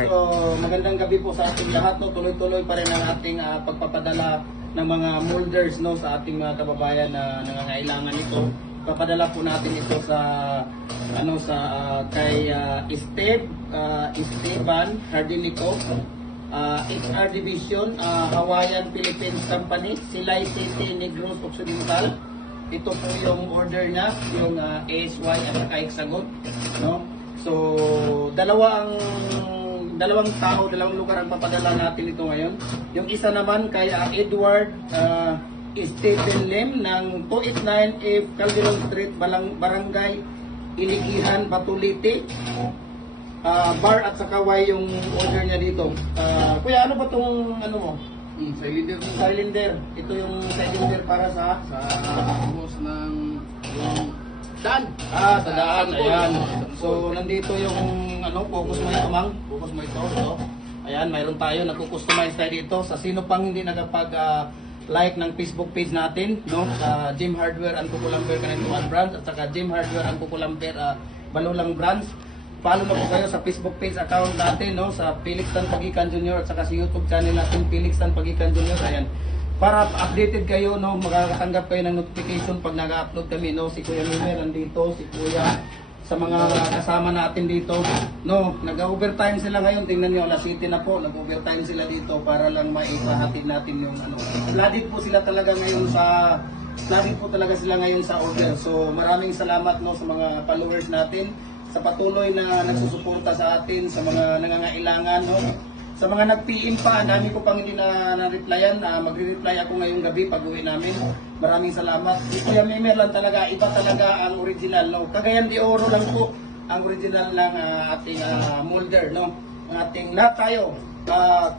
Mark. So, magandang gabi po sa ating lahat. No? Tuloy-tuloy pa rin ang ating pagpapadala ng mga molders no, sa ating mga kababayan na nangangailangan ito. Papadala po natin ito sa kay Esteban Hardinico, HR Division, Hawaiian Philippines Company, Silay City, Negros Occidental. Ito po yung order niya, yung ASY at saka Hexagon, no? So, dalawang lugar ang papadala natin ito ngayon. Yung isa naman kay Edward Stephen Lim ng 289F Calderon Street, Barangay Iligihan, Batulite. Bar at saka Y yung order niya dito. Kuya, ano ba tong ano mo? Cylinder. Ito yung cylinder para sa bus ng yung daan. sa daan. Ayan. So, nandito yung focus mo ito, Mang. Focus mo ito. So, ayan, mayroon tayo. Nagko-customize tayo dito. Sa sino pang hindi like ng Facebook page natin, no? Sa Jim Hardware and Kukulamber Kanituan Branch at saka Jim Hardware and Kukulamber Balulang Branch. Follow na po kayo sa Facebook page account natin, no? Sa Felix Tan Pagikan Jr. at saka sa YouTube channel natin, Felix Tan Pagikan Jr. Ayan. Para updated kayo, no? Makakatanggap kayo ng notification pag nag-upload kami, no? Si Kuya Mimer nandito, si Kuya sa mga kasama natin dito, no? Nag-overtime sila ngayon. Tingnan niyo, alas 7 na po. Nag-overtime sila dito para lang maipahatid natin yung Blooded po sila talaga ngayon sa order. So, maraming salamat, no, sa mga followers natin, sa patuloy na nagsusuporta sa atin, sa mga nangangailangan, no? Sa mga nag-PM pa, dami ko pang hindi na-replyan. Magre-reply ako ngayong gabi pag uwi namin. Maraming salamat. Si Kuya Mimer lang talaga, iba talaga ang original, no? Cagayan de Oro lang po ang original ng ating molder, no? Ang ating lahat tayo,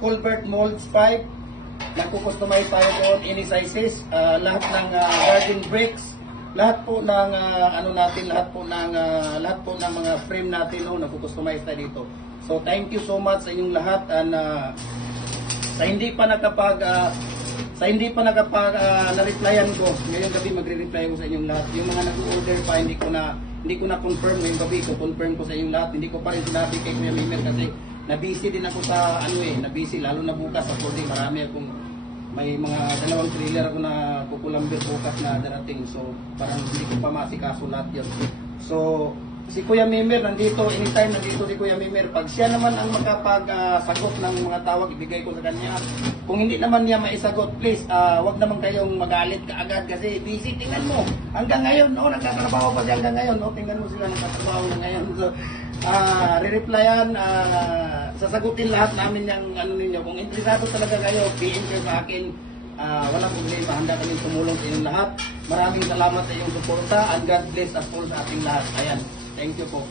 Colbert Molds Pipe, nagko-customize tayo doon, any sizes, lahat ng garden bricks, lahat po ng lahat po ng mga frame natin, no, nagko-customize tayo dito. So thank you so much sa inyong lahat, and sa hindi pa na-replyan ko ngayong gabi, magre-reply ko sa inyong lahat. Yung mga nag-order pa, hindi ko na confirm ngayong gabi, ko confirm ko sa inyong lahat. Hindi ko pa rin sinabi kay Kuya Mimer kasi na-busy din ako sa na-busy, lalo na bukas sa Friday. May mga dalawang trailer ako na Kukulamber bukas na darating, so parang hindi ko pa masikaso lahat yun. So si Kuya Mimer nandito, anytime nandito si Kuya Mimer. Pag siya naman ang makapagsagot ng mga tawag, ibigay ko sa kanya. Kung hindi naman niya maisagot, please, wag naman kayong magalit kaagad kasi busy. Tingnan mo, hanggang ngayon, nagtatrabaho pa siya hanggang ngayon. Tingnan mo sila nagtatrabaho ngayon. So, re-replyan, sasagutin lahat namin yung ninyo. Kung interesado talaga kayo, PM kayo sa akin. Walang problema, handa kami tumulong sa inyong lahat. Maraming salamat sa iyong suporta, and God bless us all sa ating lahat. Ayan, thank you po.